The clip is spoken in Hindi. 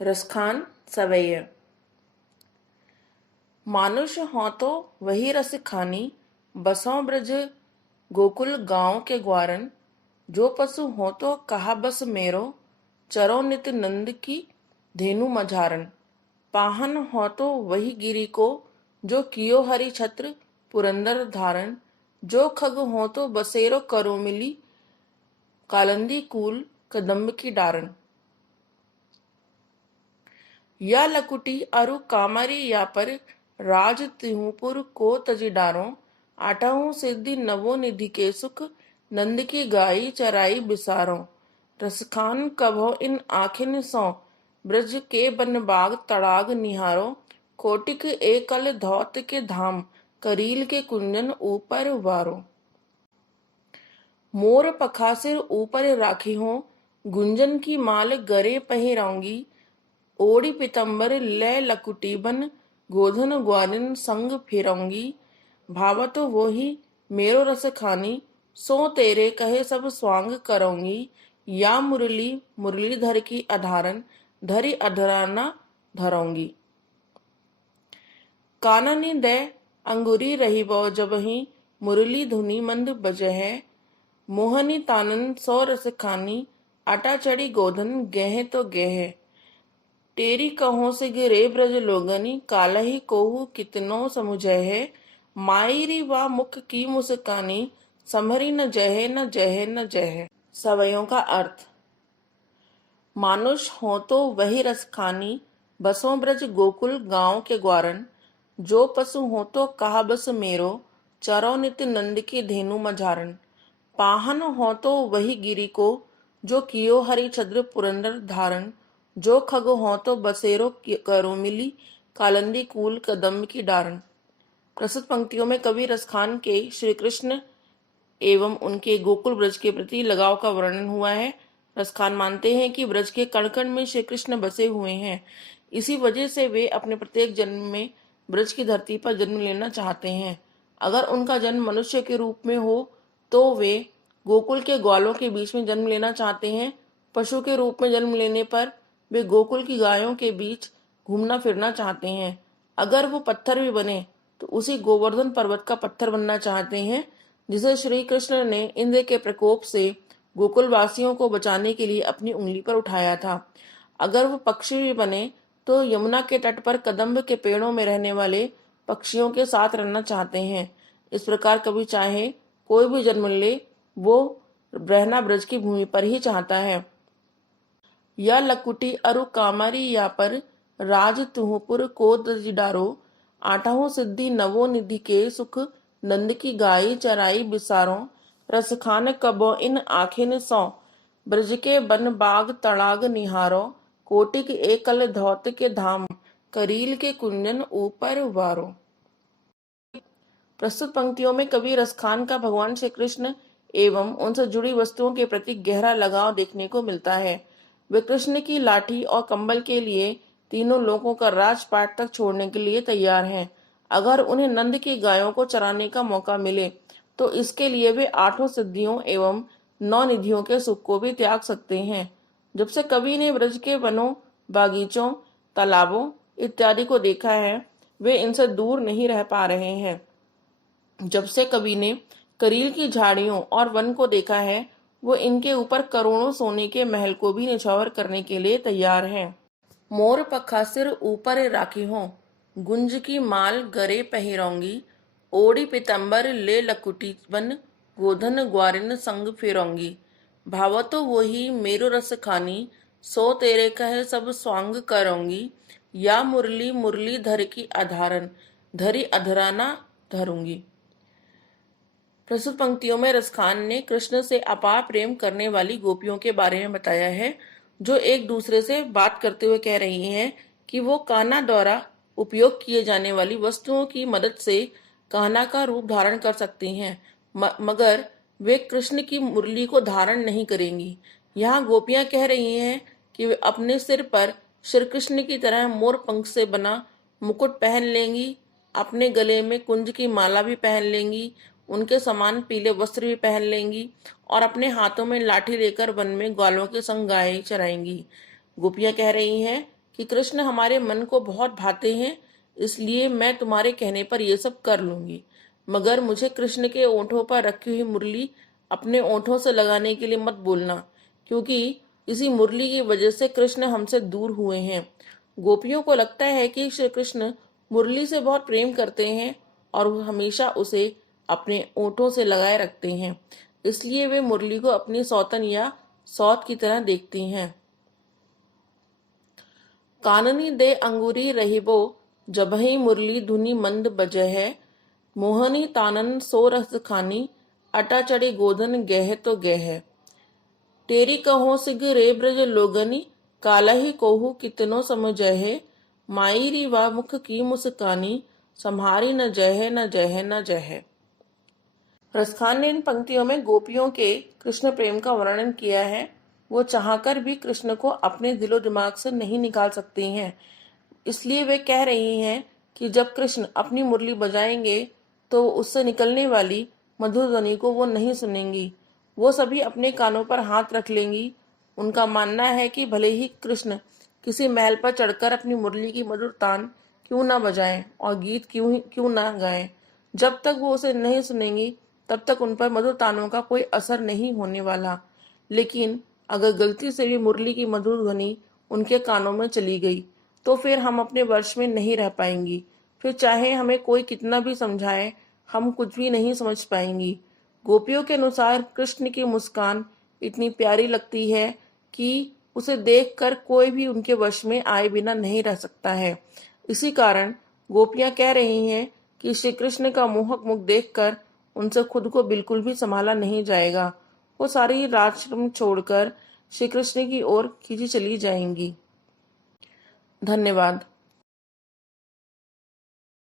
रसखान सवैया। मानुष हों तो वही रस खानी, बसों ब्रज गोकुल गांव के ग्वारन। जो पशु हो तो कहा बस मेरो, चरो नित नंद की धेनु मझारन। पाहन हो तो वही गिरी को, जो कियो हरि छत्र पुरंदर धारण। जो खग हो तो बसेरो करो मिली, कालंदी कूल कदम्ब की डारन। या लकुटी अरु कामरी या पर, राज तिहुपुर को तजी डारो। आठहु सिद्धि नवो निधि के सुख, नंद की गाई चराई बिसारो। रसखान कभो इन आखिन सौ, ब्रज के बन बाग तड़ाग निहारो। कोटिक एकल धौत के धाम, करील के कुंजन ऊपर उबारो। मोर पखासिर ऊपर राखी हो, गुंजन की माल गरे पहिरौंगी। ओड़ी पितंबर लय लकुटी बन, गोधन ग्वालिन संग फिरौंगी। भावत वो ही मेरो रस खानी, सो तेरे कहे सब स्वांग करोंगी। या मुरली मुरलीधर की अधारन, धरी अधराना धरोंगी। काननी दे अंगुरी रही बो जबहि, मुरली धुनी मंद बजह। मोहनी तानन सौ रस खानी, आटा चढ़ी गोधन गह तो गह। तेरी कहो से गिरे ब्रज लोगनी, कालही कोहू कितनो समुझय है। मायरी वा मुख की मुस्कानी, समहरी न जहे न जहे न जह। सवयों का अर्थ। मानुष हो तो वही रस खानी, बसों ब्रज गोकुल गांव के ग्वारन। जो पशु हो तो कहा बस मेरो, चरो नित नंद की धेनु मझारन। पाहन हो तो वही गिरी को, जो कियो हरि छद्र पुरंदर धारण। जो खग हो तो बसेरो करो मिली, कालंदी कूल कदम्ब की डारन। प्रस्तुत पंक्तियों में कवि रसखान के श्री कृष्ण एवं उनके गोकुल ब्रज के प्रति लगाव का वर्णन हुआ है। रसखान मानते हैं कि ब्रज के कण कण में श्री कृष्ण बसे हुए हैं, इसी वजह से वे अपने प्रत्येक जन्म में ब्रज की धरती पर जन्म लेना चाहते हैं। अगर उनका जन्म मनुष्य के रूप में हो तो वे गोकुल के ग्वालों के बीच में जन्म लेना चाहते हैं। पशु के रूप में जन्म लेने पर वे गोकुल की गायों के बीच घूमना फिरना चाहते हैं। अगर वो पत्थर भी बने तो उसी गोवर्धन पर्वत का पत्थर बनना चाहते हैं, जिसे श्री कृष्ण ने इंद्र के प्रकोप से गोकुल वासियों को बचाने के लिए अपनी उंगली पर उठाया था। अगर वो पक्षी भी बने तो यमुना के तट पर कदम्ब के पेड़ों में रहने वाले पक्षियों के साथ रहना चाहते हैं। इस प्रकार कभी चाहे कोई भी जन्म ले, वो रहना ब्रज की भूमि पर ही चाहता है। या लकुटी अरु कामरी या पर, राज तुहपुर को डारो। आठों सिद्धि नवो निधि के सुख, नंद की गाई चराई बिसारो। रसखान कबो इन आखिन सौ, ब्रज के बन बाग तड़ाग निहारो। कोटिक एकल धौत के धाम, करील के कुंजन ऊपर उबारो। प्रस्तुत पंक्तियों में कवि रसखान का भगवान श्री कृष्ण एवं उनसे जुड़ी वस्तुओं के प्रति गहरा लगाव देखने को मिलता है। वे कृष्ण की लाठी और कंबल के लिए तीनों लोगों का राजपाट तक छोड़ने के लिए तैयार हैं। अगर उन्हें नंद की गायों को चराने का मौका मिले तो इसके लिए वे आठों सिद्धियों एवं 9 निधियों के सुख को भी त्याग सकते हैं। जब से कवि ने ब्रज के वनों, बागीचों, तालाबों इत्यादि को देखा है, वे इनसे दूर नहीं रह पा रहे हैं। जब से कवि ने करील की झाड़ियों और वन को देखा है, वो इनके ऊपर करोड़ों सोने के महल को भी निछावर करने के लिए तैयार हैं। मोर पखा सिर ऊपर राखी हो, गुंज की माल गरे पहिरौंगी। ओड़ी पितंबर ले लकुटी बन, गोधन ग्वारिन संग फिरौंगी। भावतो वही मेरो रस खानी, सो तेरे कहे सब स्वांग करोंगी। या मुरली मुरली धर की अधारन, धरी अधराना धरूंगी। प्रस्तुत पंक्तियों में रसखान ने कृष्ण से अपार प्रेम करने वाली गोपियों के बारे में बताया है, जो एक दूसरे से बात करते हुए कह रही हैं कि वो कान्हा द्वारा उपयोग किए जाने वाली वस्तुओं की मदद से कान्हा का रूप धारण कर सकती हैं, मगर वे कृष्ण की मुरली को धारण नहीं करेंगी। यहाँ गोपियां कह रही हैं कि वे अपने सिर पर श्री कृष्ण की तरह मोर पंख से बना मुकुट पहन लेंगी, अपने गले में कुंज की माला भी पहन लेंगी, उनके समान पीले वस्त्र भी पहन लेंगी और अपने हाथों में लाठी लेकर वन में ग्वालों के संग गाय चराएंगी। गोपियां कह रही हैं कि कृष्ण हमारे मन को बहुत भाते हैं, इसलिए मैं तुम्हारे कहने पर ये सब कर लूंगी। मगर मुझे कृष्ण के ओंठों पर रखी हुई मुरली अपने ओंठों से लगाने के लिए मत बोलना, क्योंकि इसी मुरली की वजह से कृष्ण हमसे दूर हुए हैं। गोपियों को लगता है कि श्री कृष्ण मुरली से बहुत प्रेम करते हैं और वो हमेशा उसे अपने ओंठों से लगाए रखते हैं, इसलिए वे मुरली को अपनी सौतन या सौत की तरह देखती हैं। काननी दे अंगूरी रहिबो, जबहि मुरली धुनि मंद बजहै, मोहनी तानन सो रस खानी, अटा चढ़े गोधन गह तो गह। तेरी कहो सिग रे ब्रज लोगनी, काला ही कोहू कितनो समझहे, माईरी वा मुख की मुस्कानी, सम्हारी न जह न जह न जह। रसखान ने इन पंक्तियों में गोपियों के कृष्ण प्रेम का वर्णन किया है। वो चाहकर भी कृष्ण को अपने दिलो दिमाग से नहीं निकाल सकती हैं, इसलिए वे कह रही हैं कि जब कृष्ण अपनी मुरली बजाएंगे तो उससे निकलने वाली मधुर ध्वनि को वो नहीं सुनेंगी। वो सभी अपने कानों पर हाथ रख लेंगी। उनका मानना है कि भले ही कृष्ण किसी महल पर चढ़कर अपनी मुरली की मधुर तान क्यों ना बजाएं और गीत क्यों ना गाएं, जब तक वो उसे नहीं सुनेंगी तब तक उन पर मधुर तानों का कोई असर नहीं होने वाला। लेकिन अगर गलती से भी मुरली की मधुर ध्वनि उनके कानों में चली गई तो फिर हम अपने वश में नहीं रह पाएंगी। फिर चाहे हमें कोई कितना भी समझाए, हम कुछ भी नहीं समझ पाएंगी। गोपियों के अनुसार कृष्ण की मुस्कान इतनी प्यारी लगती है कि उसे देखकर कोई भी उनके वश में आए बिना नहीं रह सकता है। इसी कारण गोपियां कह रही हैं कि श्री कृष्ण का मोहक मुख देखकर उनसे खुद को बिल्कुल भी संभाला नहीं जाएगा। वो सारी राजश्रम छोड़कर श्री कृष्ण की ओर खींची चली जाएंगी। धन्यवाद।